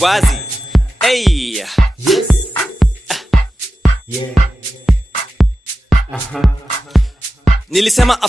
wazi. Hey. Yes. Yeah. Nilisema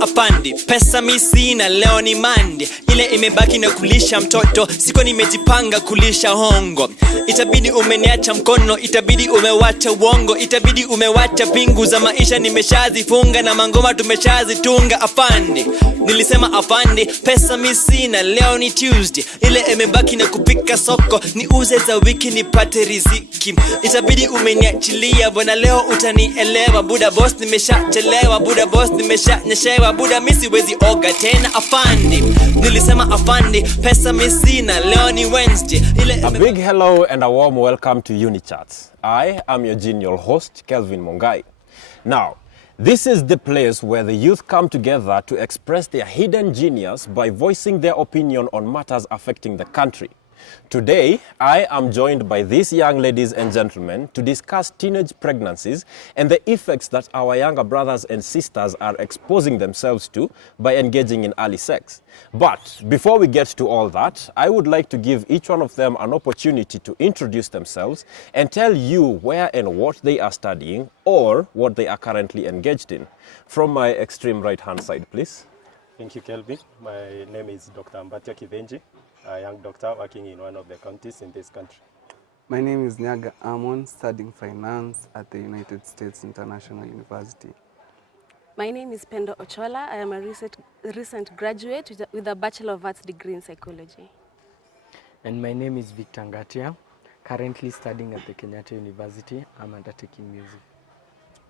afandi, pesa mi sina, leo ni mandi. Ile imebaki na kulisha mtoto, siko nimejipanga kulisha hongo. Itabidi umeniacha mkono, itabidi umewacha uongo, itabidi umewacha pingu za maisha nimeshazifunga na mangoma tumeshazitunga. Afandi, nilisema afandi, pesa mi sina, leo ni Tuesday. Ile imebaki na kupika soko, niuze za wiki nipate riziki. Itabidi umeniachilia bwana, leo utanielewa. Buda boss nimeshachelewa, buda boss nimeshanyeshewa, buda mimi siwezi oga tena. Afandi, nilisema afandi, pesa mimi sina, leo ni Wednesday. A big hello and a warm welcome to UNICHATS. I am your genial host, KELVIN MUNGAI. Now, this is the place where the youth come together to express their hidden genius by voicing their opinion on matters affecting the country. Today, I am joined by these young ladies and gentlemen to discuss teenage pregnancies and the effects that our younger brothers and sisters are exposing themselves to by engaging in early sex. But before we get to all that, I would like to give each one of them an opportunity to introduce themselves and tell you where and what they are studying or what they are currently engaged in. From my extreme right-hand side, please. Thank you, Kelvin. My name is Dr. Ambatia Kivenji, a young doctor working in one of the counties in this country. My name is Nyaga Amon, studying finance at the United States International University. My name is Pendo Ochola. I am a recent graduate with a Bachelor of Arts degree in psychology. And my name is Victor Ngatia, currently studying at the Kenyatta University. I'm undertaking music.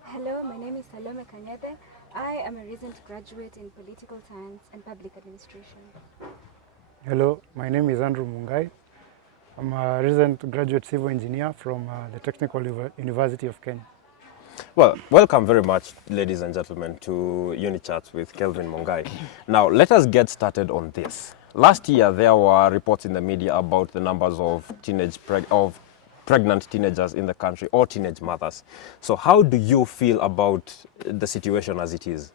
Hello, my name is Salome Kanyede. I am a recent graduate in political science and public administration. Hello, my name is Andrew Mungai. I'm a recent graduate civil engineer from the Technical University of Kenya. Well, welcome very much, ladies and gentlemen, to UNICHATS with KELVIN MUNGAI. Now, let us get started on this. Last year, there were reports in the media about the numbers of pregnant teenagers in the country or teenage mothers. So how do you feel about the situation as it is?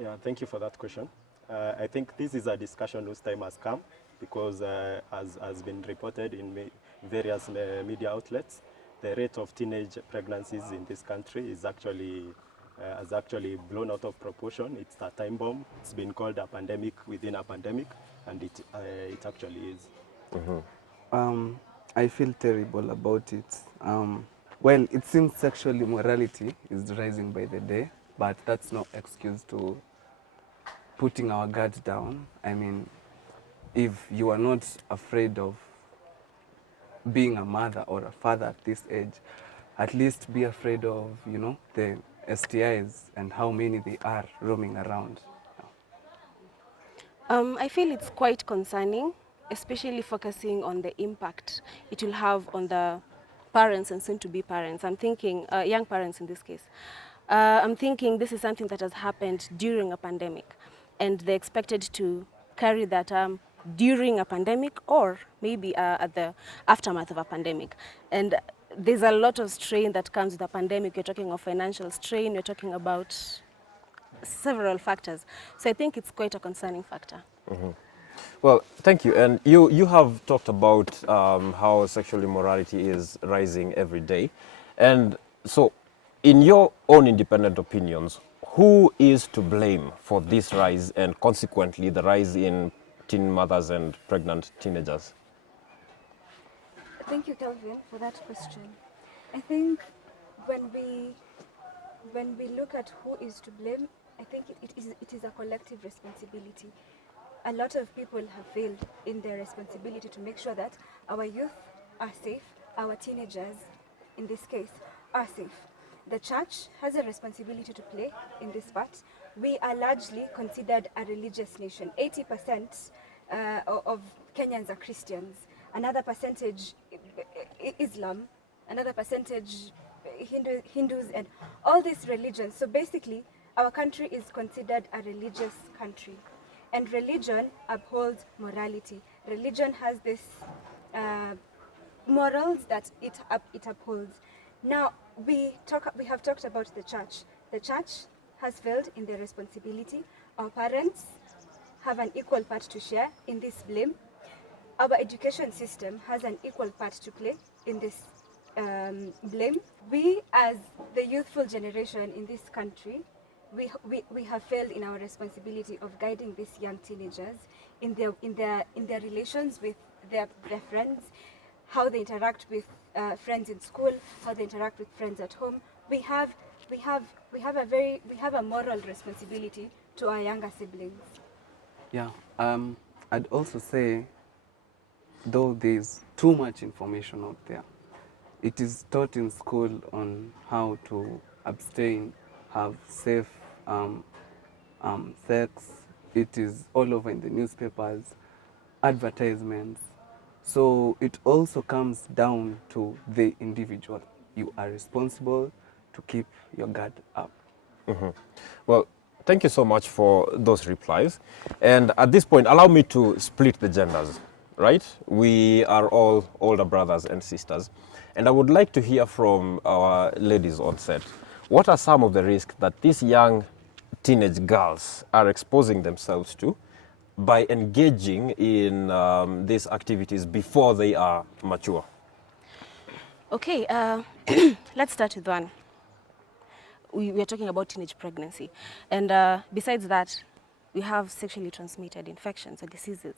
Yeah, thank you for that question. I think this is a discussion whose time has come because as has been reported in various media outlets, the rate of teenage pregnancies in this country is has actually blown out of proportion. It's a time bomb. It's been called a pandemic within a pandemic, and it actually is. Mm-hmm. I feel terrible about it. Well, it seems sexual immorality is rising by the day, but that's no excuse to putting our guard down. I mean, if you are not afraid of being a mother or a father at this age, at least be afraid of, you know, the STIs and how many they are roaming around. I feel it's quite concerning, especially focusing on the impact it will have on the parents and soon-to-be parents. I'm thinking, young parents in this case. I'm thinking this is something that has happened during a pandemic, and they're expected to carry that during a pandemic or maybe at the aftermath of a pandemic. And there's a lot of strain that comes with a pandemic. You're talking of financial strain, you're talking about several factors. So I think it's quite a concerning factor. Mm-hmm. Well, thank you. And you have talked about how sexual immorality is rising every day. And so in your own independent opinions, who is to blame for this rise and consequently the rise in teen mothers and pregnant teenagers? Thank you, Kelvin, for that question. I think when we look at who is to blame, I think it is a collective responsibility. A lot of people have failed in their responsibility to make sure that our youth are safe, our teenagers, in this case, are safe. The church has a responsibility to play in this part. We are largely considered a religious nation. 80% of Kenyans are Christians. Another percentage Islam, another percentage Hindus, and all these religions. So basically, our country is considered a religious country. And religion upholds morality. Religion has this morals that it upholds. Now, we have talked about the church. The church has failed in their responsibility. Our parents have an equal part to share in this blame. Our education system has an equal part to play in this blame. We, as the youthful generation in this country, we have failed in our responsibility of guiding these young teenagers in their relations with their friends, how they interact with friends in school, how they interact with friends at home. We have a moral responsibility to our younger siblings. Yeah, I'd also say, though there's too much information out there, it is taught in school on how to abstain, have safe sex. It is all over in the newspapers, advertisements. So it also comes down to the individual. You are responsible to keep your guard up. Mm-hmm. Well, thank you so much for those replies. And at this point, allow me to split the genders, right? We are all older brothers and sisters. And I would like to hear from our ladies on set. What are some of the risks that these young teenage girls are exposing themselves to by engaging in these activities before they are mature? Okay, let's start with one. We are talking about teenage pregnancy. And besides that, we have sexually transmitted infections or diseases.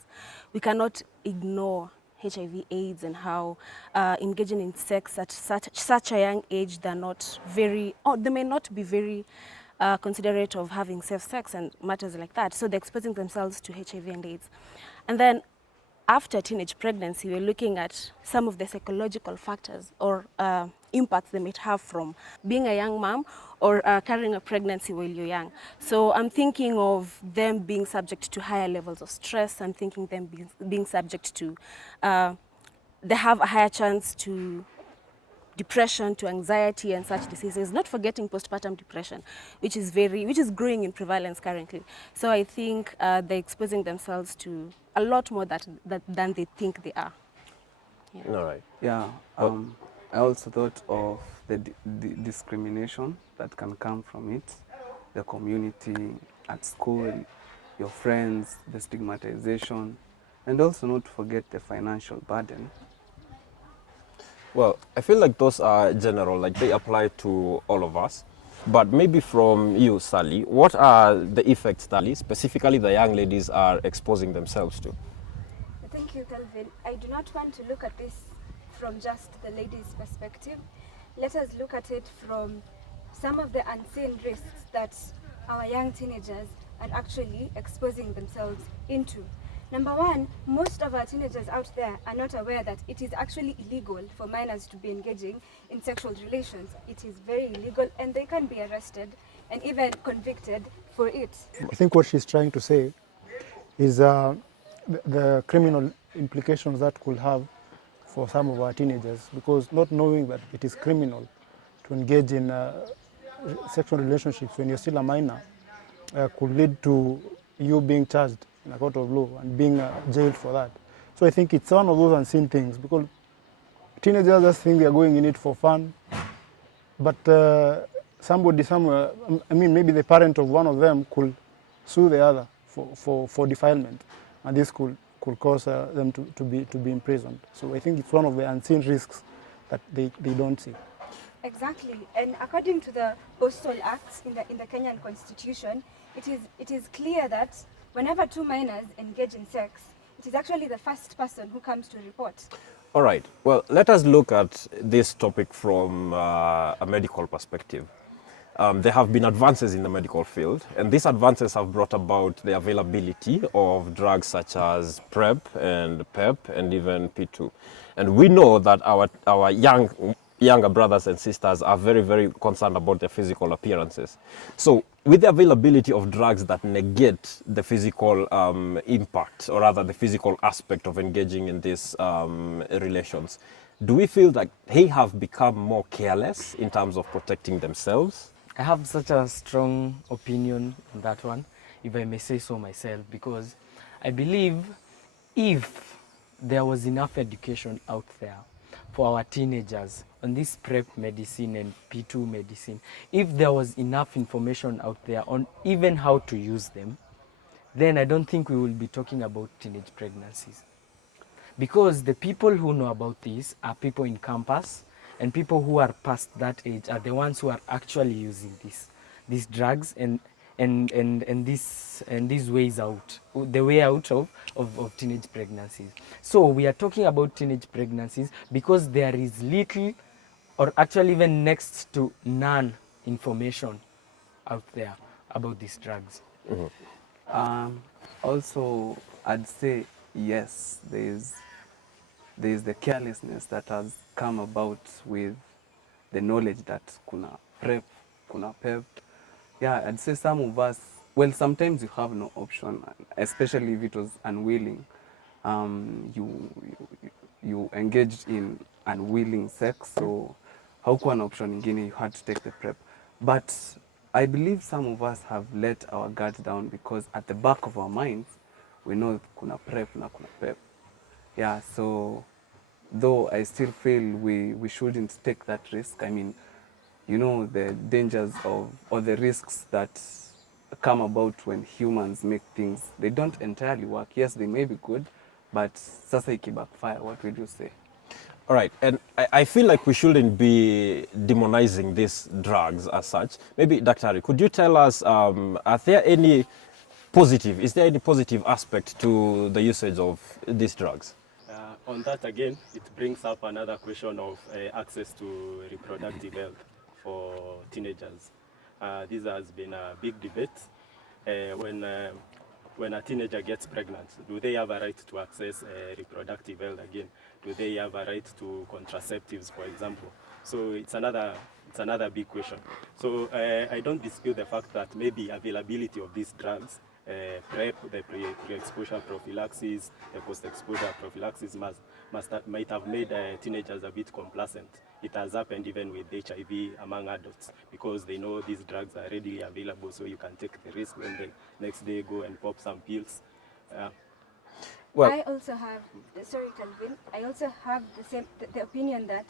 We cannot ignore HIV, AIDS, and how engaging in sex at such a young age, they're not very, or they may not be very considerate of having safe sex and matters like that. So they're exposing themselves to HIV and AIDS. And then after teenage pregnancy, we're looking at some of the psychological factors or impacts they might have from being a young mom or carrying a pregnancy while you're young. So I'm thinking of them being subject to higher levels of stress. I'm thinking them being subject to, they have a higher chance to depression, to anxiety and such diseases, not forgetting postpartum depression, which is growing in prevalence currently. So I think they're exposing themselves to a lot more than they think they are. Yeah. All right. Yeah, I also thought of the discrimination that can come from it, the community, at school, your friends, the stigmatization, and also not to forget the financial burden. Well, I feel like those are general, like they apply to all of us. But maybe from you, Sally, what are the effects that specifically the young ladies are exposing themselves to? Thank you, Kelvin. I do not want to look at this from just the ladies' perspective. Let us look at it from some of the unseen risks that our young teenagers are actually exposing themselves into. Number one, most of our teenagers out there are not aware that it is actually illegal for minors to be engaging in sexual relations. It is very illegal and they can be arrested and even convicted for it. I think what she's trying to say is the criminal implications that could have for some of our teenagers, because not knowing that it is criminal to engage in sexual relationships when you're still a minor could lead to you being charged in a court of law and being jailed for that. So I think it's one of those unseen things, because teenagers just think they're going in it for fun, but somebody somewhere, I mean maybe the parent of one of them could sue the other for defilement, and this could cause them to be imprisoned. So I think it's one of the unseen risks that they don't see. Exactly, and according to the Postal Acts in the Kenyan Constitution, it is clear that whenever two minors engage in sex, it is actually the first person who comes to report. All right. Well, let us look at this topic from a medical perspective. There have been advances in the medical field, and these advances have brought about the availability of drugs such as PrEP and PEP and even P2. And we know that our younger brothers and sisters are very, very concerned about their physical appearances. So with the availability of drugs that negate the physical impact, or rather the physical aspect of engaging in these relations, do we feel that they have become more careless in terms of protecting themselves? I have such a strong opinion on that one, if I may say so myself, because I believe if there was enough education out there for our teenagers on this PrEP medicine and P2 medicine, if there was enough information out there on even how to use them, then I don't think we will be talking about teenage pregnancies. Because the people who know about this are people in campus, and people who are past that age are the ones who are actually using these drugs and these ways out, the way out of teenage pregnancies. So we are talking about teenage pregnancies because there is little, or actually even next to none, information out there about these drugs. Also, I'd say yes, there's the carelessness that has come about with the knowledge that kuna PrEP, kuna PEP. Yeah, I'd say some of us, well, sometimes you have no option, especially if it was unwilling. You engaged in unwilling sex, so haukuwa na option ingine, you had to take the PrEP. But I believe some of us have let our guards down because at the back of our minds, we know kuna PrEP na kuna PEP. Yeah, so though I still feel we shouldn't take that risk. I mean, you know, the dangers of, or the risks that come about when humans make things, they don't entirely work. Yes, they may be good, but sasa iki backfire, what would you say? All right, and I feel like we shouldn't be demonizing these drugs as such. Maybe, Dr. could you tell us, is there any positive aspect to the usage of these drugs? On that again, it brings up another question of access to reproductive health for teenagers. This has been a big debate. When a teenager gets pregnant, do they have a right to access reproductive health again? Do they have a right to contraceptives, for example? So it's another big question. So I don't dispute the fact that maybe availability of these drugs, PrEP, the pre-exposure prophylaxis, the post-exposure prophylaxis might have made teenagers a bit complacent. It has happened even with HIV among adults because they know these drugs are readily available, so you can take the risk when the next day go and pop some pills. Well, I also have, sorry Kelvin, I also have the opinion that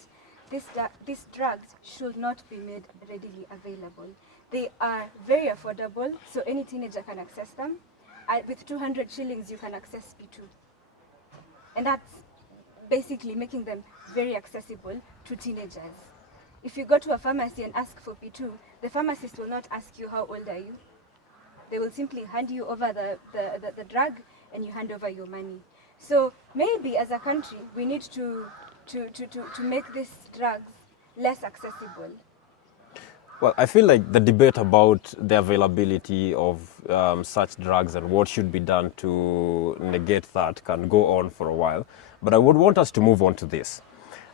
these drugs should not be made readily available. They are very affordable, so any teenager can access them. With 200 shillings, you can access P2. And that's basically making them very accessible to teenagers. If you go to a pharmacy and ask for P2, the pharmacist will not ask you how old are you. They will simply hand you over the drug and you hand over your money. So maybe as a country, we need to make these drugs less accessible. Well, I feel like the debate about the availability of such drugs and what should be done to negate that can go on for a while. But I would want us to move on to this.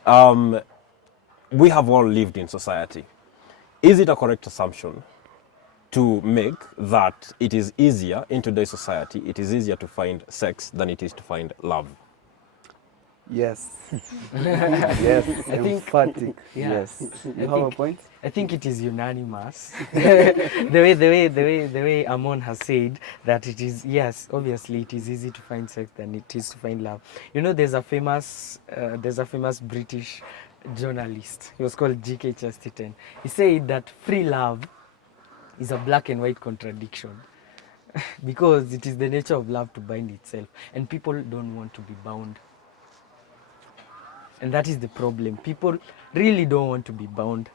We have all lived in society. Is it a correct assumption to make that it is easier in today's society, it is easier to find sex than it is to find love? Yes. Yes, I think, emphatic. yeah. Yes. You have a point? I think it is unanimous. the way Amon has said that it is, yes, obviously it is easy to find sex than it is to find love. You know, there's a famous British journalist. He was called G.K. Chesterton. He said that free love is a black and white contradiction because it is the nature of love to bind itself, and people don't want to be bound. And that is the problem. People really don't want to be bound.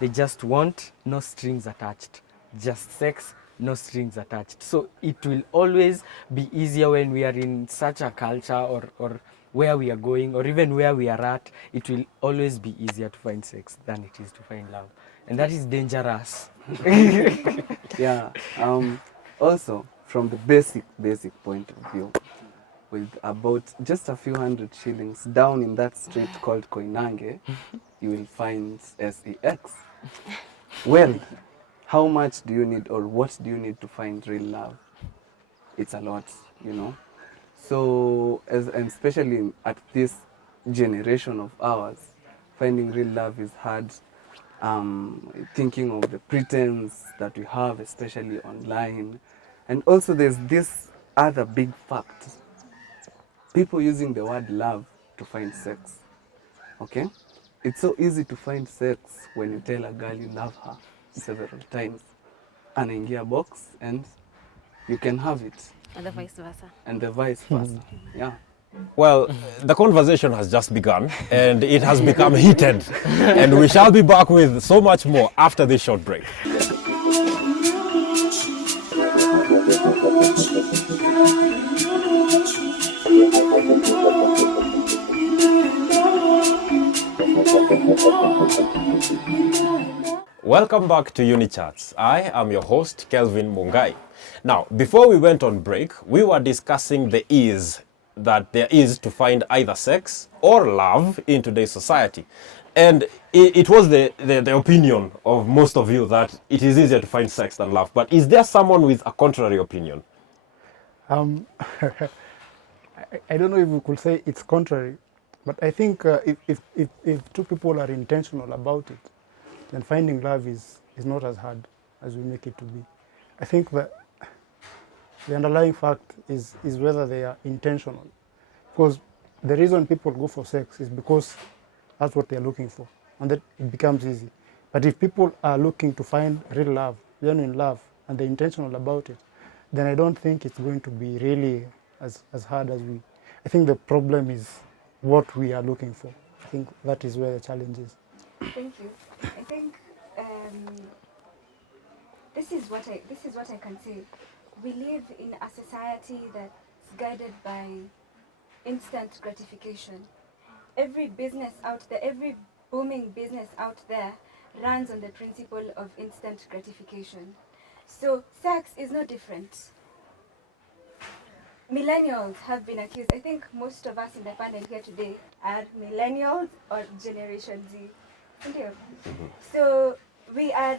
They just want no strings attached. Just sex, no strings attached. So it will always be easier when we are in such a culture or where we are going or even where we are at. It will always be easier to find sex than it is to find love. And that is dangerous. Yeah. Also, from the basic point of view, with about just a few hundred shillings down in that street called Koinange, you will find SEX. Well, how much do you need or what do you need to find real love? It's a lot, you know. So, and especially at this generation of ours, finding real love is hard. Thinking of the pretense that we have, especially online. And also there's this other big fact. People using the word love to find sex. Okay? It's so easy to find sex when you tell a girl you love her several times. Anaingia box and you can have it. And the vice versa. and the vice versa. Yeah. Well, the conversation has just begun and it has become heated. And we shall be back with so much more after this short break. Welcome back to UNICHATS. I am your host, KELVIN MUNGAI. Now, before we went on break, we were discussing the ease that there is to find either sex or love in today's society. And it was the opinion of most of you that it is easier to find sex than love. But is there someone with a contrary opinion? I don't know if we could say it's contrary, but I think if two people are intentional about it, then finding love is not as hard as we make it to be. I think that the underlying fact is whether they are intentional. Because the reason people go for sex is because that's what they're looking for, and that it becomes easy. But if people are looking to find real love, genuine love, and they're intentional about it, then I don't think it's going to be really as hard as we. I think the problem is what we are looking for. I think that is where the challenge is. Thank you. I think this is what I can say. We live in a society that's guided by instant gratification. Every business out there, every booming business out there runs on the principle of instant gratification. So sex is no different. Millennials have been accused. I think most of us in the panel here today are millennials or Generation Z. So we are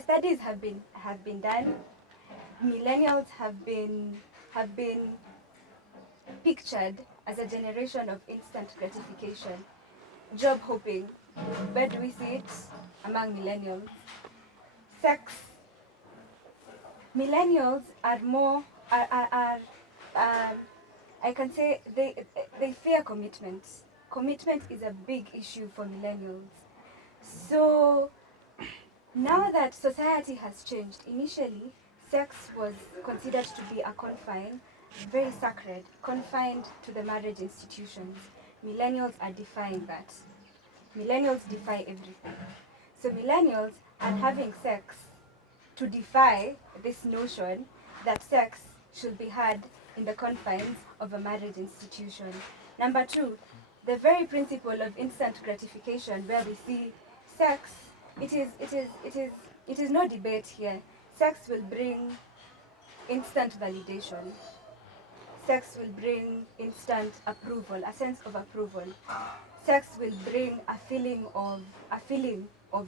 studies have been done. Millennials have been pictured as a generation of instant gratification, job hopping. Where do we see it among millennials? Sex. Millennials are more I can say they fear commitment. Commitment is a big issue for millennials. So now that society has changed, initially sex was considered to be a confine, very sacred, confined to the marriage institutions. Millennials are defying that. Millennials defy everything. So millennials are having sex to defy this notion that sex should be had in the confines of a marriage institution. Number two, the very principle of instant gratification, where we see sex, it is no debate here. Sex will bring instant validation. Sex will bring instant approval, a sense of approval. Sex will bring a feeling of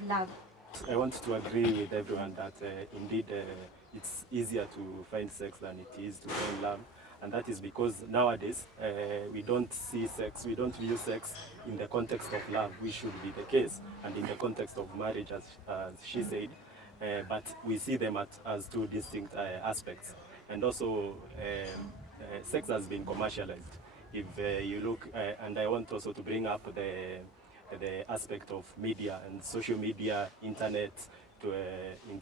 love. I want to agree with everyone that indeed it's easier to find sex than it is to find love. And that is because nowadays we don't see sex, we don't view sex in the context of love, which should be the case, and in the context of marriage, as she said. But we see them as two distinct aspects. And also, sex has been commercialized. If you look, and I want also to bring up the aspect of media and social media, internet, in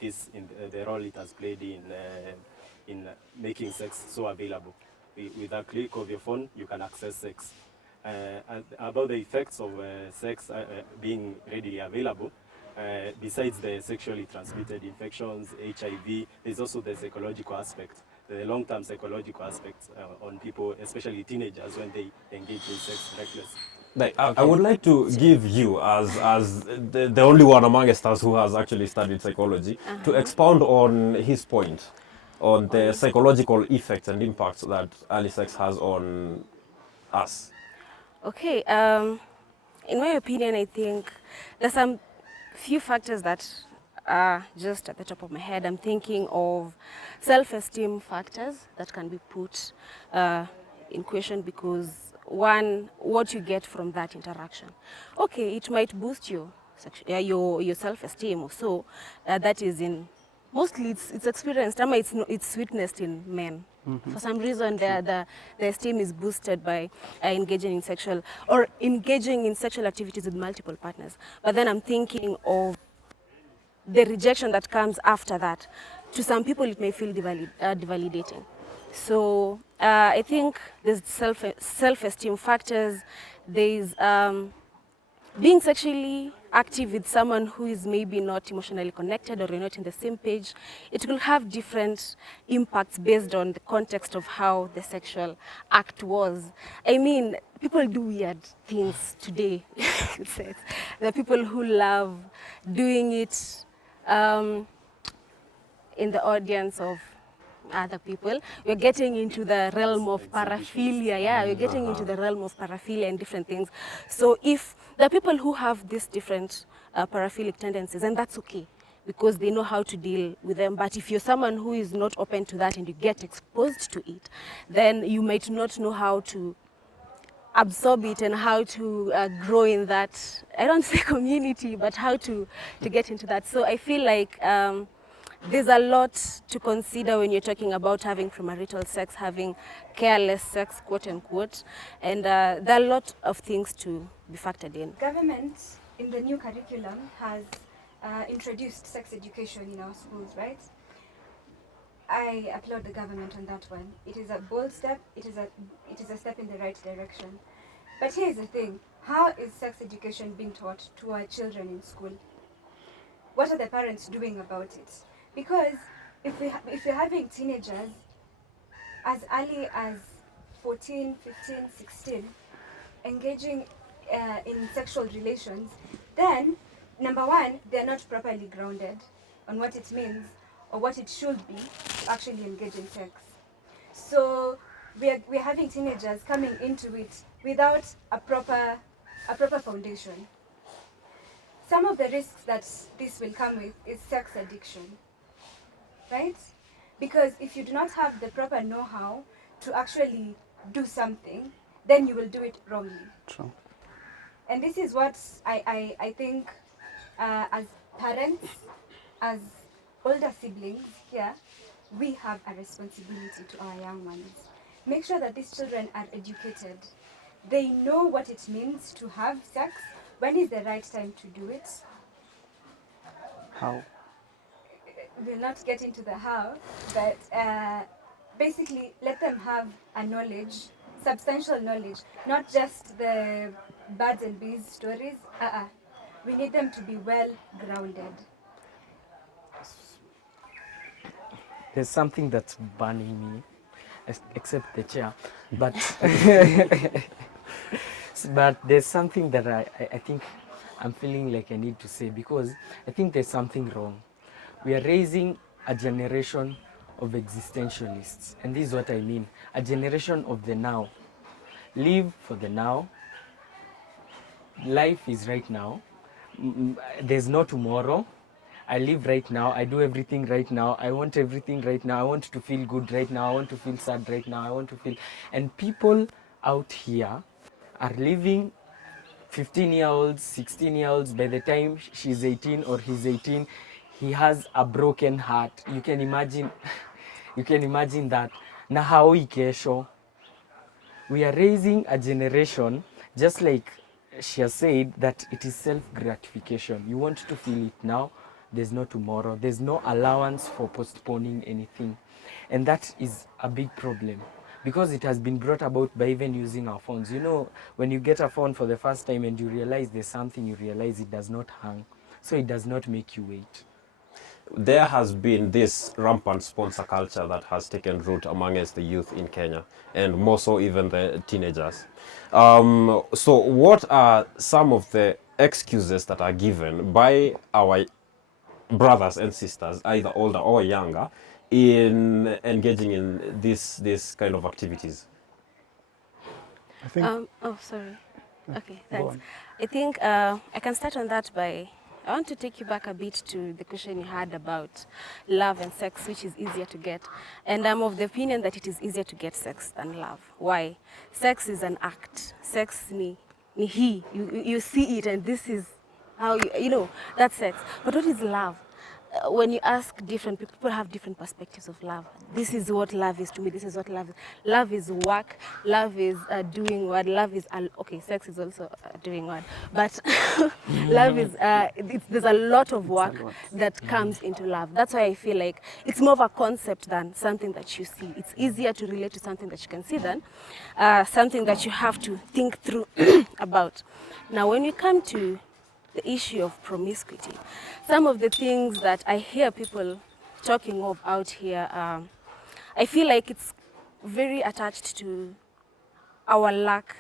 the role it has played in making sex so available. With a click of your phone, you can access sex. About the effects of sex being readily available, besides the sexually transmitted infections, HIV, there's also the psychological aspect, the long-term psychological aspects on people, especially teenagers, when they engage in sex recklessly. I would like to give you, as the only one amongst us who has actually studied psychology, to expound on his point on the psychological effects and impacts that early sex has on us. Okay, in my opinion, I think there's some few factors that are just at the top of my head. I'm thinking of self-esteem factors that can be put in question because one, what you get from that interaction. Okay, it might boost your self-esteem or so. That is in, mostly it's experienced, it's witnessed in men. For some reason, the esteem is boosted by engaging in sexual activities with multiple partners. But then I'm thinking of the rejection that comes after that. To some people, it may feel devalidating. So I think there's self-esteem factors, there's being sexually active with someone who is maybe not emotionally connected or you're not in the same page. It will have different impacts based on the context of how the sexual act was. I mean, people do weird things today. There are people who love doing it in the audience of other people. We're getting into the realm of paraphilia. Yeah, we're getting into the realm of paraphilia and different things. So if the people who have these different paraphilic tendencies, and that's okay, because they know how to deal with them. But if you're someone who is not open to that and you get exposed to it, then you might not know how to absorb it and how to grow in that, I don't say community, but how to get into that. So I feel like there's a lot to consider when you're talking about having premarital sex, having careless sex, quote unquote, and there are a lot of things to be factored in. Government in the new curriculum has introduced sex education in our schools, right? I applaud the government on that one. It is a bold step. It is a step in the right direction. But here's the thing: how is sex education being taught to our children in school? What are the parents doing about it? Because if we're having teenagers as early as 14, 15, 16 engaging in sexual relations, then number one, they're not properly grounded on what it means or what it should be to actually engage in sex. So we're having teenagers coming into it without a proper foundation. Some of the risks that this will come with is sex addiction, right? Because if you do not have the proper know-how to actually do something, then you will do it wrongly. True. And this is what I think as parents, as older siblings here, we have a responsibility to our young ones. Make sure that these children are educated. They know what it means to have sex, when is the right time to do it. How? We'll not get into the how, but basically let them have a knowledge, substantial knowledge, not just the birds and bees stories. We need them to be well grounded. There's something that's burning me, except the chair, but but there's something that I think I'm feeling like I need to say, because I think there's something wrong. We are raising a generation of existentialists, and this is what I mean: a generation of the now. Live for the now. Life is right now. There's no tomorrow. I live right now. I do everything right now. I want everything right now. I want to feel good right now. I want to feel sad right now. I want to feel... And people out here are living 15-year-olds, 16-year-olds. By the time she's 18 or he's 18, he has a broken heart. You can imagine, you can imagine that. Na haoi kesho. We are raising a generation, just like she has said, that it is self-gratification. You want to feel it now. There's no tomorrow. There's no allowance for postponing anything. And that is a big problem, because it has been brought about by even using our phones. You know, when you get a phone for the first time and you realize there's something, you realize it does not hang. So it does not make you wait. There has been this rampant sponsor culture that has taken root amongst the youth in Kenya, and more so even the teenagers. So what are some of the excuses that are given by our brothers and sisters, either older or younger, in engaging in this kind of activities? I think Oh, sorry. Okay, go thanks. on. I think I can start on that by, I want to take you back a bit to the question you had about love and sex, which is easier to get. And I'm of the opinion that it is easier to get sex than love. Why? Sex is an act. Sex ni he. You see it, and this is how you know, that's sex. But what is love? when you ask different people, people have different perspectives of love. This is what love is to me. This is what love is. Love is work. Love is doing what. Love is okay. Sex is also doing what. But love is there's a lot of work that comes into love. That's why I feel like it's more of a concept than something that you see. It's easier to relate to something that you can see than something that you have to think through about. Now, when you come to the issue of promiscuity, some of the things that I hear people talking of out here, I feel like it's very attached to our lack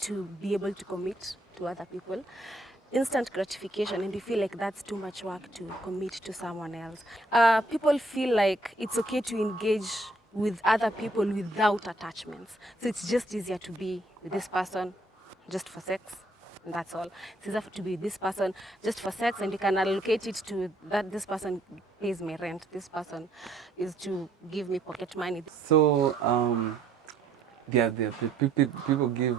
to be able to commit to other people. Instant gratification, and we feel like that's too much work to commit to someone else. People feel like it's okay to engage with other people without attachments. So it's just easier to be with this person just for sex. And that's all. It's easier to be with this person just for sex, and you can allocate it to that this person pays me rent, this person is to give me pocket money. So people give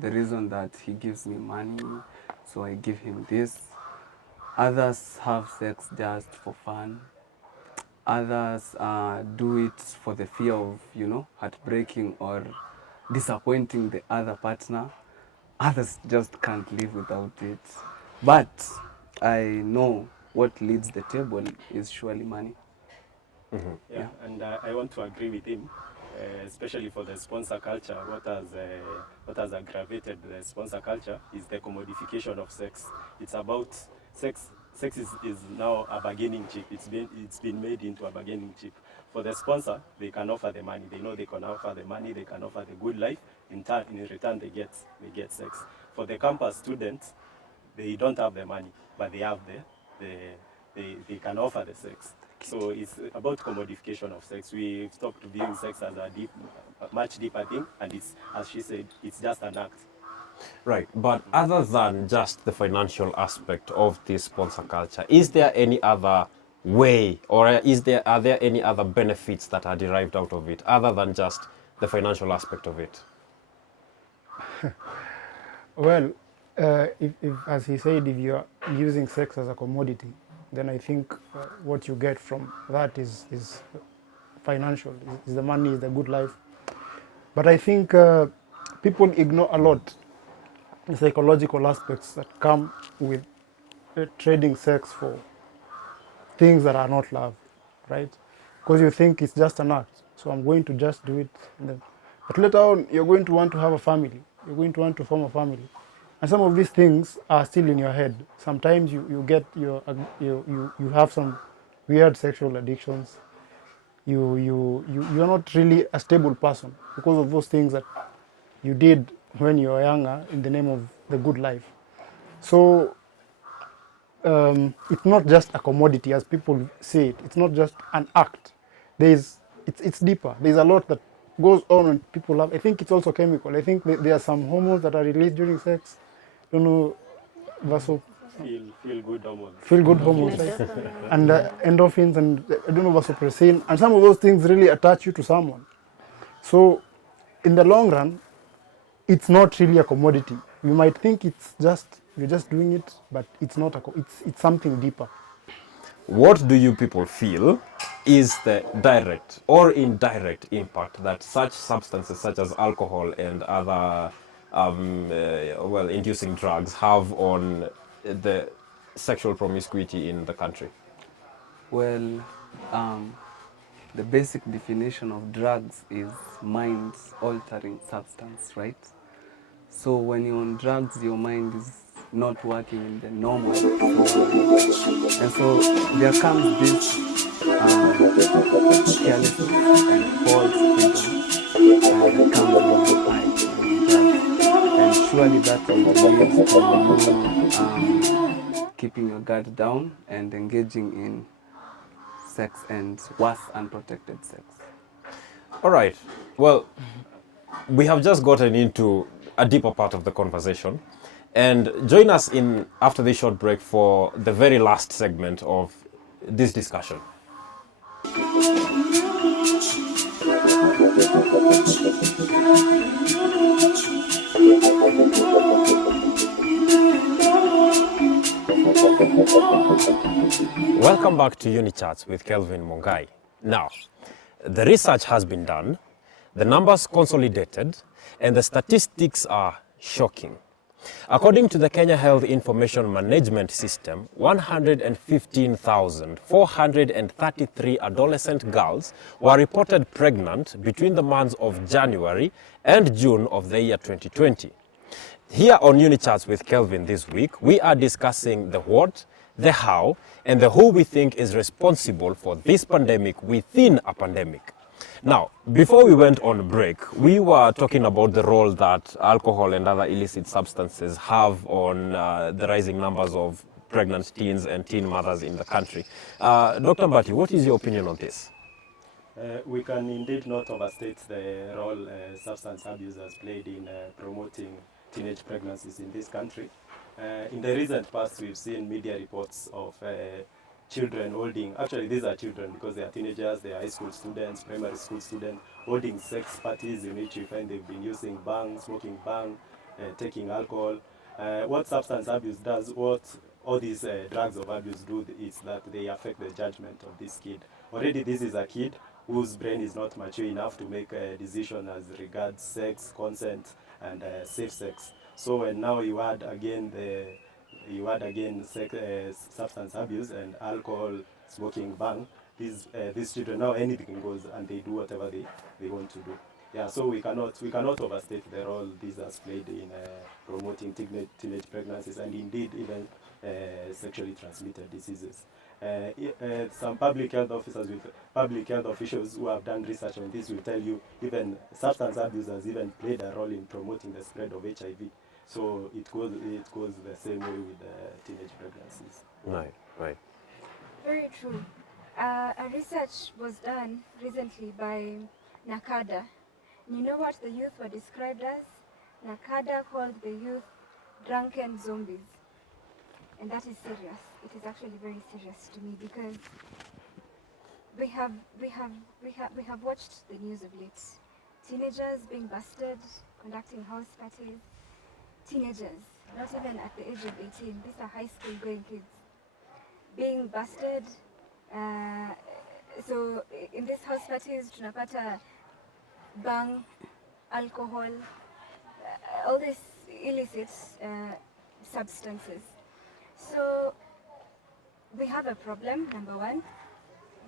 the reason that he gives me money, so I give him this. Others have sex just for fun. Others do it for the fear of, heartbreaking or disappointing the other partner. Others just can't live without it. But I know what leads the table is surely money. Mm-hmm. Yeah, and I want to agree with him, especially for the sponsor culture. What has aggravated the sponsor culture is the commodification of sex. It's about sex. Sex is now a bargaining chip. It's been made into a bargaining chip. For the sponsor, they can offer the money. They know they can offer the money. They can offer the good life. In return, they get sex. For the campus students, they don't have the money, but they have they can offer the sex. So it's about commodification of sex. We've stopped viewing sex as a much deeper thing, and it's, as she said, it's just an act. Right, but other than just the financial aspect of this sponsor culture, is there any other way, or are there any other benefits that are derived out of it, other than just the financial aspect of it? Well, if as he said, if you are using sex as a commodity, then I think what you get from that is financial, is the money, is the good life. But I think people ignore a lot the psychological aspects that come with trading sex for things that are not love, right? Because you think it's just an act, so I'm going to just do it. But later on, you're going to want to have a family. You're going to want to form a family. And some of these things are still in your head. Sometimes you have some weird sexual addictions. You're not really a stable person because of those things that you did when you were younger in the name of the good life. So it's not just a commodity as people say it. It's not just an act. It's deeper. There's a lot that goes on when people have. I think it's also chemical. I think there are some hormones that are released during sex. Feel good hormones. Feel good hormones, right? And endorphins, and vasopressin, and some of those things really attach you to someone. So in the long run, it's not really a commodity. You might think you're just doing it, but it's not. It's something deeper. What do you people feel is the direct or indirect impact that such substances such as alcohol and other inducing drugs have on the sexual promiscuity in the country? Well, the basic definition of drugs is mind-altering substance, right? So when you're on drugs, your mind is not working in the normal flow. And so there comes this carelessness and false freedom that comes with the drugs. And surely that will lead to you keeping your guard down and engaging in sex, and worse, unprotected sex. All right. Well, we have just gotten into a deeper part of the conversation. And join us after this short break for the very last segment of this discussion. Welcome back to UNICHATS with KELVIN MUNGAI. Now, the research has been done, the numbers consolidated, and the statistics are shocking. According to the Kenya Health Information Management System, 115,433 adolescent girls were reported pregnant between the months of January and June of the year 2020. Here on UNICHATS with KELVIN this week, we are discussing the what, the how, and the who we think is responsible for this pandemic within a pandemic. Now, before we went on break, we were talking about the role that alcohol and other illicit substances have on the rising numbers of pregnant teens and teen mothers in the country. Dr. Mbati, what is your opinion on this? We can indeed not overstate the role substance abuse has played in promoting teenage pregnancies in this country. In the recent past, we've seen media reports of children holding, actually these are children because they are teenagers, they are high school students, primary school students, holding sex parties in which you find they've been using bang, smoking bang, taking alcohol. What substance abuse does, what all these drugs of abuse do is that they affect the judgment of this kid. Already this is a kid whose brain is not mature enough to make a decision as regards sex, consent, and safe sex. So and now you add again substance abuse and alcohol, smoking, bang. These children now anything goes and they do whatever they want to do. Yeah, so we cannot overstate the role this has played in promoting teenage pregnancies and indeed even sexually transmitted diseases. Some public health officers with public health officials who have done research on this will tell you even substance abuse has even played a role in promoting the spread of HIV. So it goes the same way with teenage pregnancies. Right, right. Very true. A research was done recently by NACADA. You know what the youth were described as? NACADA called the youth drunken zombies. And that is serious. It is actually very serious to me because we have watched the news of late. Teenagers being busted, conducting house parties. Teenagers, not even at the age of 18, these are high school going kids, being busted. So in these house parties, tunapata bang, alcohol, all these illicit substances. So we have a problem, number one,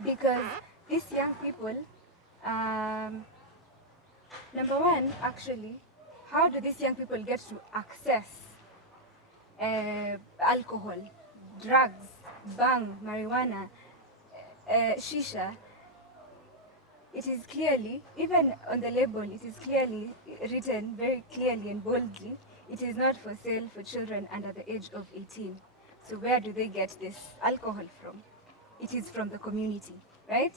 because these young people, number one, actually, how do these young people get to access alcohol, drugs, bang, marijuana, shisha? It is clearly, even on the label, it is clearly written very clearly and boldly, it is not for sale for children under the age of 18. So where do they get this alcohol from? It is from the community, right?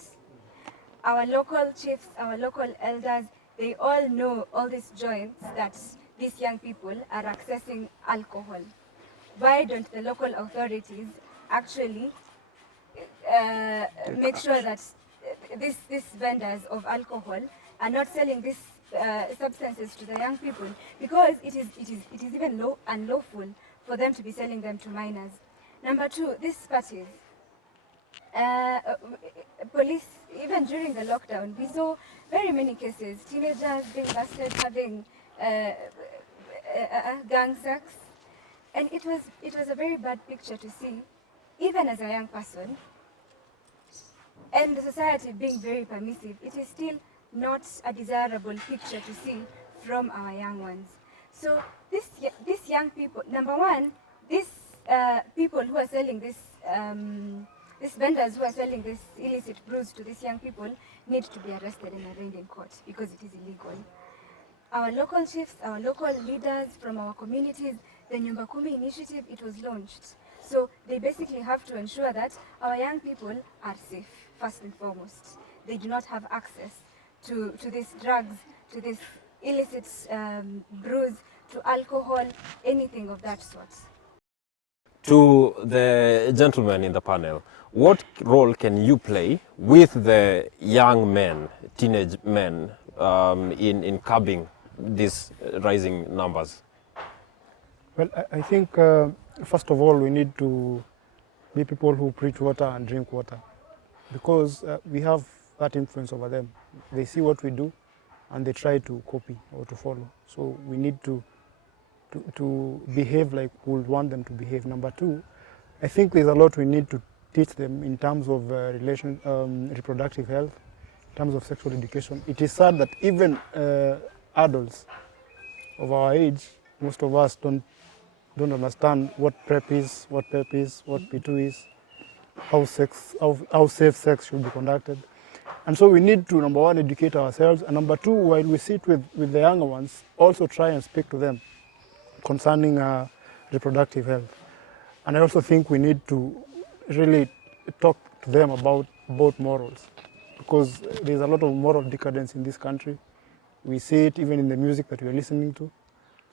Our local chiefs, our local elders, they all know all these joints that these young people are accessing alcohol. Why don't the local authorities actually make sure that these vendors of alcohol are not selling these substances to the young people? Because it is even unlawful for them to be selling them to minors. Number two, these parties. Police, even during the lockdown, we saw very many cases, teenagers being busted having gang sex, and it was a very bad picture to see, even as a young person, and the society being very permissive. It is still not a desirable picture to see from our young ones. So these young people, number one, these people who are selling this. These vendors who are selling this illicit brews to these young people need to be arrested and arraigned in court because it is illegal. Our local chiefs, our local leaders from our communities, the Nyumba Kumi initiative, it was launched. So they basically have to ensure that our young people are safe, first and foremost. They do not have access to these drugs, to these illicit brews, to alcohol, anything of that sort. To the gentlemen in the panel, what role can you play with the young men, teenage men, in curbing these rising numbers? Well, I think first of all we need to be people who preach water and drink water, because we have that influence over them. They see what we do and they try to copy or to follow. So we need to behave like we would want them to behave. Number two, I think there's a lot we need to teach them in terms of reproductive health, in terms of sexual education. It is sad that even adults of our age, most of us don't understand what PrEP is, what P2 is, how safe sex should be conducted. And so we need to, number one, educate ourselves, and number two, while we sit with the younger ones, also try and speak to them concerning reproductive health. And I also think we need to really talk to them about morals, because there's a lot of moral decadence in this country. We see it even in the music that we are listening to.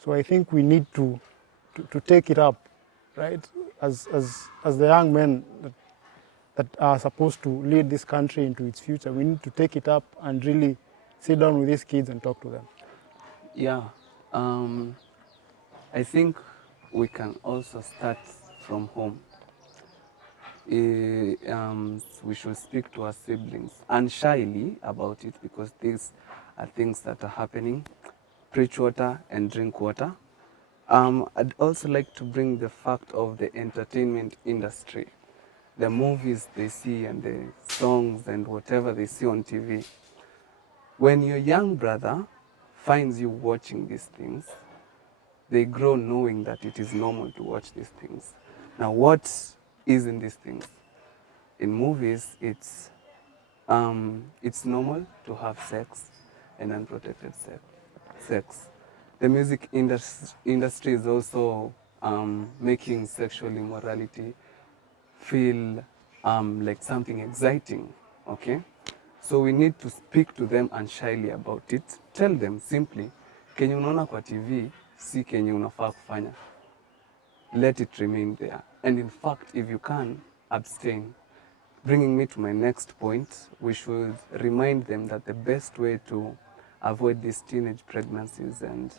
So I think we need to take it up, right? As the young men that are supposed to lead this country into its future, we need to take it up and really sit down with these kids and talk to them. Yeah, I think we can also start from home. We should speak to our siblings unshyly about it, because these are things that are happening. Preach water and drink water. I'd also like to bring the fact of the entertainment industry. The movies they see and the songs and whatever they see on TV. When your young brother finds you watching these things, they grow knowing that it is normal to watch these things. Now, what is in these things? In movies, it's normal to have sex and unprotected sex. The music industry is also making sexual immorality feel like something exciting, okay? So we need to speak to them unshyly about it. Tell them simply, kenye unaona kwa TV, si kenye unafaa kufanya. Let it remain there. And in fact, if you can, abstain. Bringing me to my next point, we should remind them that the best way to avoid these teenage pregnancies and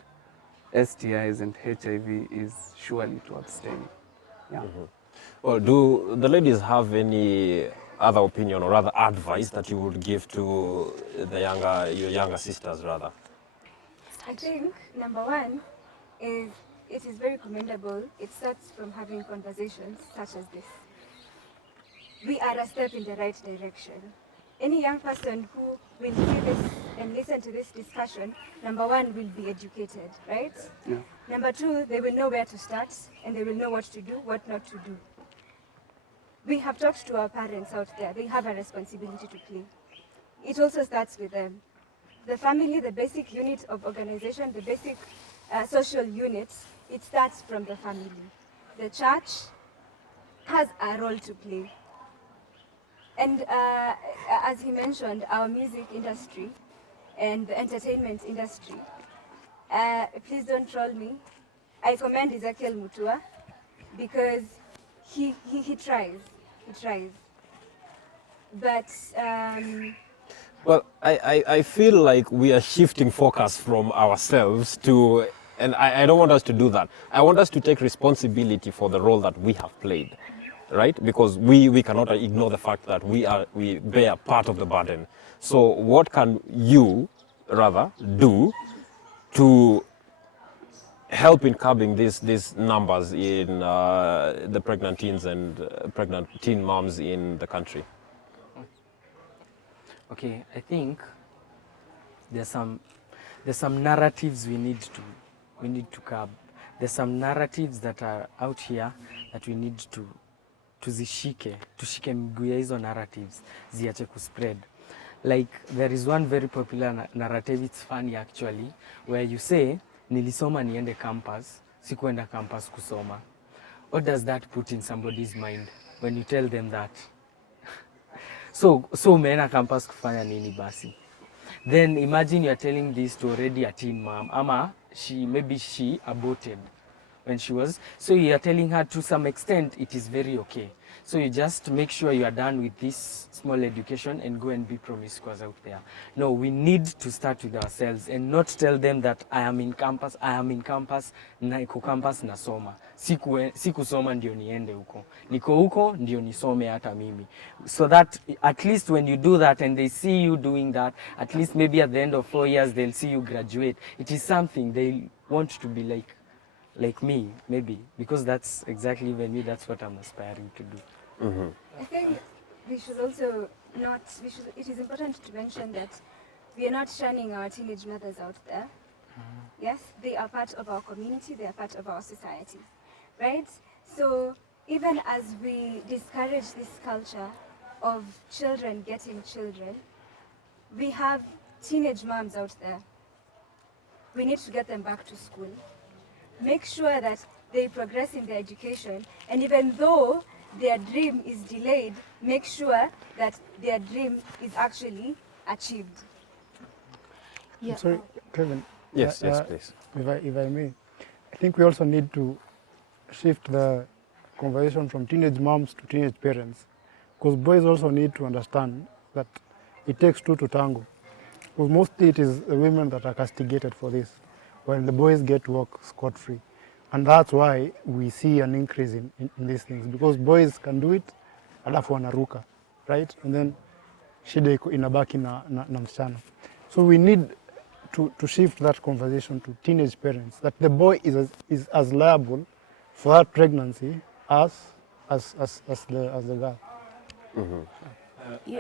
STIs and HIV is surely to abstain. Yeah. Mm-hmm. Well, do the ladies have any other opinion or other advice that you would give to your younger sisters, rather? I think number one is it is very commendable. It starts from having conversations such as this. We are a step in the right direction. Any young person who will see this and listen to this discussion, number one, will be educated, right? Yeah. Number two, they will know where to start and they will know what to do, what not to do. We have talked to our parents out there. They have a responsibility to play. It also starts with them. The family, the basic unit of organization, the basic social unit, it starts from the family. The church has a role to play. And as he mentioned, our music industry and the entertainment industry, please don't troll me. I commend Ezekiel Mutua because he tries. But well, I feel like we are shifting focus from ourselves to, and I don't want us to do that. I want us to take responsibility for the role that we have played, right? Because we cannot ignore the fact that we bear part of the burden. So what can you, rather, do to help in curbing these numbers in the pregnant teens and pregnant teen moms in the country? Okay, I think there's some narratives we need to curb. There's some narratives that are out here that we need to tushike miguu ya hizo narratives ziache kuspread. Like there is one very popular narrative, it's funny actually, where you say nilisoma niende campus, sikuenda campus kusoma. What does that put in somebody's mind when you tell them that? So umeenda campus kufanya nini basi? Then imagine you're telling this to already a teen mom, ama maybe she aborted, when she was. So you are telling her to some extent it is very okay. So you just make sure you are done with this small education and go and be promiscuous out there. No, we need to start with ourselves and not tell them that I am in campus, na iko campus nasoma. Sikusoma ndio niende huko. Niko huko ndio nisome hata mimi. So that at least when you do that and they see you doing that, at least maybe at the end of 4 years they'll see you graduate. It is something they want to be like me, maybe, because that's exactly even me, that's what I'm aspiring to do. I think we should also not, it is important to mention that we are not shunning our teenage mothers out there. Yes, they are part of our community, they are part of our society, right? So even as we discourage this culture of children getting children, we have teenage moms out there. We need to get them back to school. Make sure that they progress in their education, and even though their dream is delayed, make sure that their dream is actually achieved. Yeah. Sorry, Kevin. Yes, please. If I may, I think we also need to shift the conversation from teenage moms to teenage parents, because boys also need to understand that it takes two to tango. Because mostly it is the women that are castigated for this, while the boys get to walk scot-free. And that's why we see an increase in these things, because boys can do it, alafu wanaruka, right? And then shida inabaki na msichana. So we need to shift that conversation to teenage parents, that the boy is as liable for that pregnancy as the girl.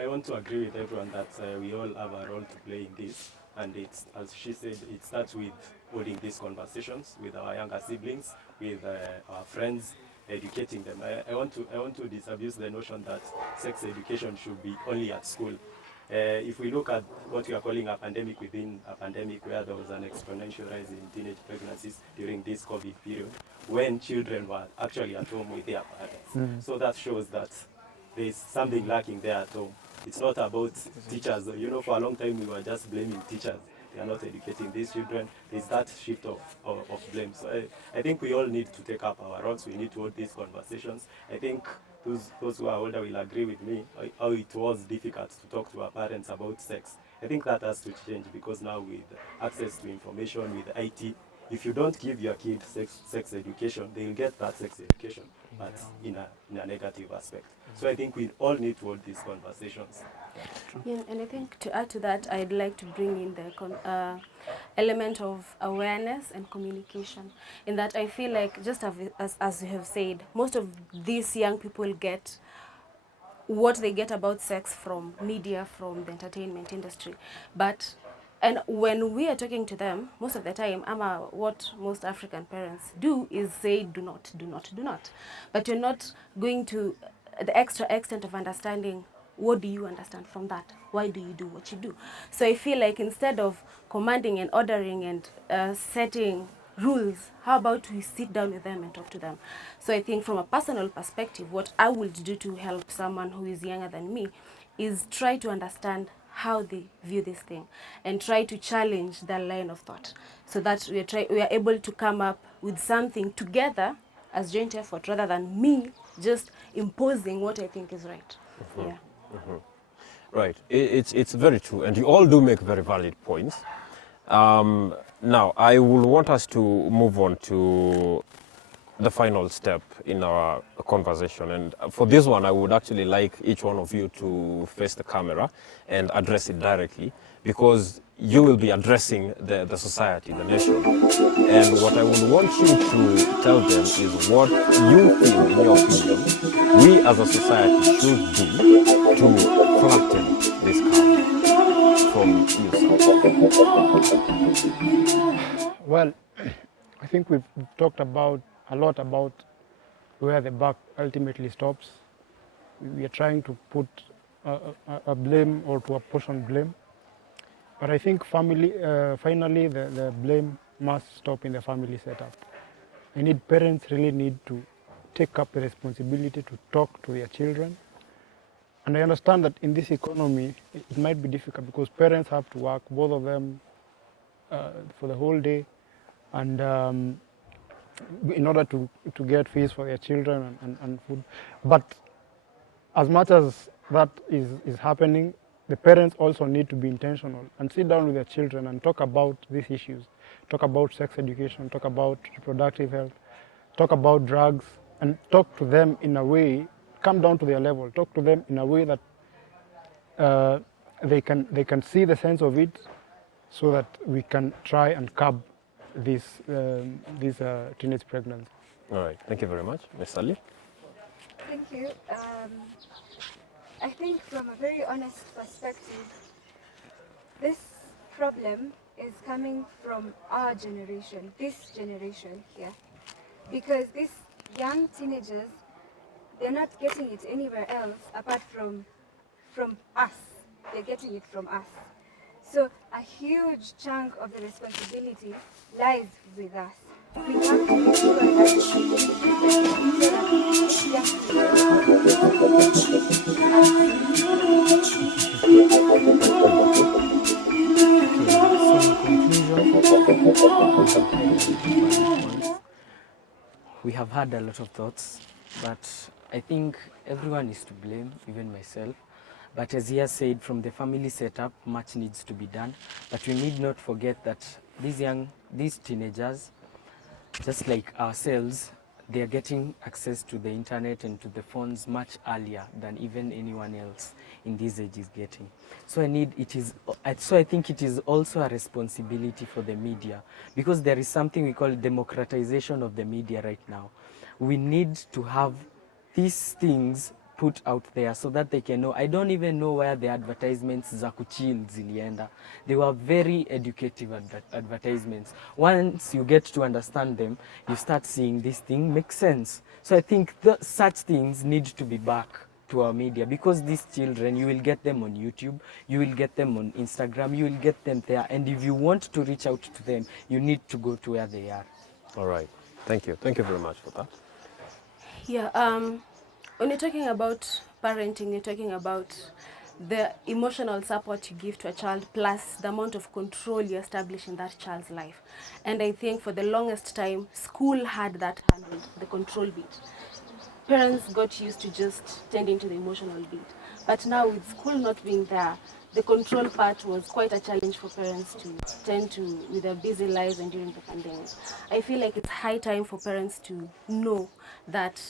I want to agree with everyone that we all have a role to play in this, and it's, as she said, it starts with holding these conversations with our younger siblings, with our friends, educating them. I want to disabuse the notion that sex education should be only at school. If we look at what we are calling a pandemic within a pandemic, where there was an exponential rise in teenage pregnancies during this COVID period, when children were actually at home with their parents. So that shows that there's something lacking there at home. It's not about teachers. You know, for a long time we were just blaming teachers. They are not educating these children. There's that shift of blame. So I think we all need to take up our roles. We need to hold these conversations. I think those who are older will agree with me how it was difficult to talk to our parents about sex. I think that has to change, because now with access to information, with IT, if you don't give your kid sex education, they'll get that sex education, but in a negative aspect. So I think we all need to hold these conversations. Yeah, and I think to add to that, I'd like to bring in the element of awareness and communication. In that, I feel like, just as you have said, most of these young people get what they get about sex from media, from the entertainment industry. And when we are talking to them, most of the time, what most African parents do is say, do not, do not, do not. But you're not going to the extra extent of understanding, what do you understand from that? Why do you do what you do? So I feel like instead of commanding and ordering and setting rules, how about we sit down with them and talk to them? So I think from a personal perspective, what I would do to help someone who is younger than me is try to understand how they view this thing and try to challenge their line of thought, so that we are able to come up with something together as joint effort, rather than me just imposing what I think is right. Yeah. Right, it's very true, and you all do make very valid points. Now, I will want us to move on to the final step in our conversation, and for this one, I would actually like each one of you to face the camera and address it directly, because you will be addressing the society, the nation, and what I would want you to tell them is what you feel, in your opinion, we as a society should do to flatten this curve. From you, sir. Well, I think we've talked a lot about where the buck ultimately stops. We are trying to put a blame, or to apportion blame. But I think finally the blame must stop in the family setup. Parents really need to take up the responsibility to talk to their children. And I understand that in this economy, it might be difficult, because parents have to work, both of them, for the whole day. And in order to get fees for their children and food. But as much as that is happening, the parents also need to be intentional and sit down with their children and talk about these issues. Talk about sex education, talk about reproductive health, talk about drugs, and talk to them in a way, come down to their level, talk to them in a way that they can see the sense of it, so that we can try and curb this teenage pregnancy. All right, thank you very much. Ms. Ali? Thank you. I think from a very honest perspective, this problem is coming from our generation, this generation here. Because these young teenagers, they're not getting it anywhere else apart from us. They're getting it from us. So a huge chunk of the responsibility lies with us. We have to make sure We have had a lot of thoughts, but I think everyone is to blame, even myself. But as he has said, from the family setup, much needs to be done. But we need not forget that these teenagers, just like ourselves, they are getting access to the internet and to the phones much earlier than even anyone else in this age is getting. So I think it is also a responsibility for the media, because there is something we call democratization of the media right now. We need to have these things put out there so that they can know. I don't even know where the advertisements za kuchill zilienda. They were very educative advertisements. Once you get to understand them, you start seeing this thing makes sense. So I think such things need to be back to our media, because these children, you will get them on YouTube, you will get them on Instagram, you will get them there. And if you want to reach out to them, you need to go to where they are. All right, thank you. Thank you very much for that. Yeah, when you're talking about parenting, you're talking about the emotional support you give to a child plus the amount of control you establish in that child's life. And I think for the longest time, school had that handled, the control bit. Parents got used to just tending to the emotional bit. But now with school not being there, the control part was quite a challenge for parents to tend to with their busy lives and during the pandemic. I feel like it's high time for parents to know that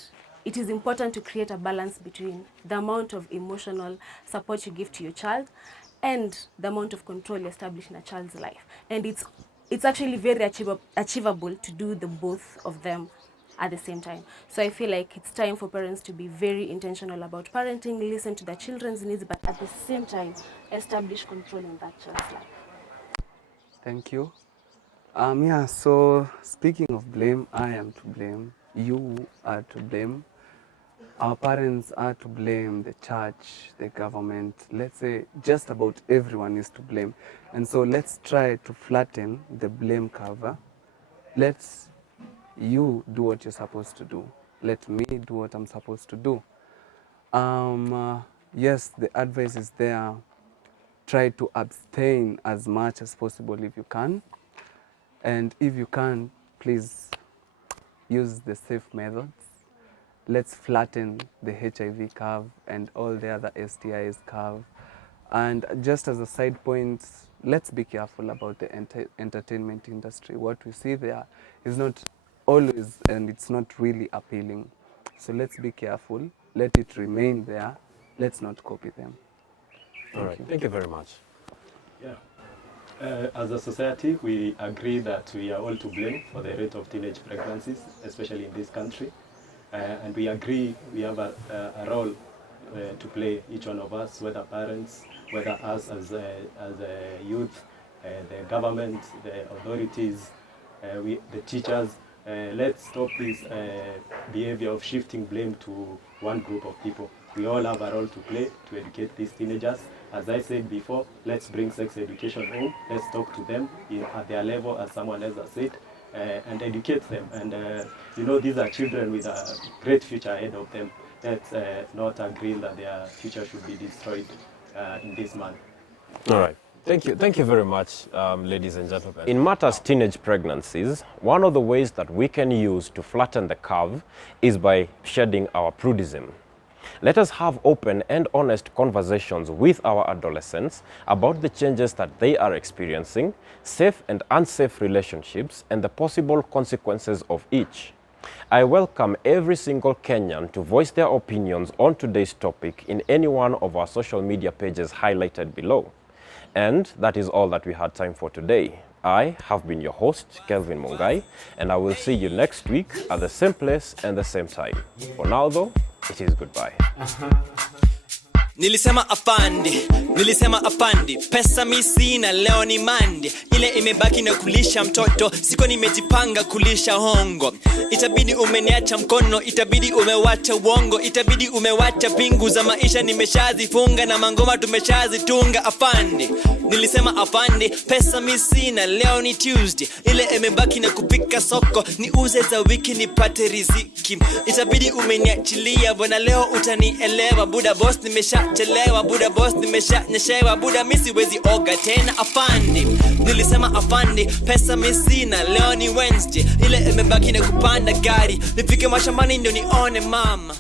it is important to create a balance between the amount of emotional support you give to your child and the amount of control you establish in a child's life. And it's actually very achievable to do the both of them at the same time. So I feel like it's time for parents to be very intentional about parenting, listen to their children's needs, but at the same time, establish control in that child's life. Thank you. Yeah, so speaking of blame, I am to blame. You are to blame. Our parents are to blame, the church, the government, let's say just about everyone is to blame. And so let's try to flatten the blame curve. Let's you do what you're supposed to do. Let me do what I'm supposed to do. Yes, the advice is there. Try to abstain as much as possible if you can. And if you can, please use the safe methods. Let's flatten the HIV curve and all the other STIs curve. And just as a side point, let's be careful about the entertainment industry. What we see there is not always, and it's not really appealing. So let's be careful. Let it remain there. Let's not copy them. All right, thank you very much. Yeah. As a society, we agree that we are all to blame for the rate of teenage pregnancies, especially in this country. And we agree we have a role to play, each one of us, whether parents, whether us as a youth, the government, the authorities, the teachers. Let's stop this behavior of shifting blame to one group of people. We all have a role to play to educate these teenagers. As I said before, let's bring sex education home. Let's talk to them at their level, as someone else has said, and educate them. And you know, these are children with a great future ahead of them. Let's not agree that their future should be destroyed in this manner. All right. Thank you very much, ladies and gentlemen. In matters teenage pregnancies, one of the ways that we can use to flatten the curve is by shedding our prudism. Let us have open and honest conversations with our adolescents about the changes that they are experiencing, safe and unsafe relationships, and the possible consequences of each. I welcome every single Kenyan to voice their opinions on today's topic in any one of our social media pages highlighted below. And that is all that we had time for today. I have been your host, KELVIN MUNGAI, and I will see you next week at the same place and the same time. For now though, it is goodbye. Nilisema afandi, pesa mi sina leo ni mandi. Ile imebaki na kulisha mtoto, siko nimejipanga kulisha hongo. Itabidi umeniacha mkono, itabidi umewacha uongo, itabidi umewacha pingu za maisha nimeshazifunga na mangoma tumeshazitunga afandi. Nilisema afandi, pesa mi sina leo ni Tuesday. Ile imebaki na kupika soko, ni uze za wiki nipate riziki. Itabidi umeniachilia bwana leo utanielewa. Buda boss nimeshachelewa, Buda boss nimeshanyeshewa, Buda misi wezi oga tena afandi. Nilisema afandi, pesa mi sina leo ni Wednesday. Ile imebaki na kupanda gari, nifike mashambani ndio nione mama.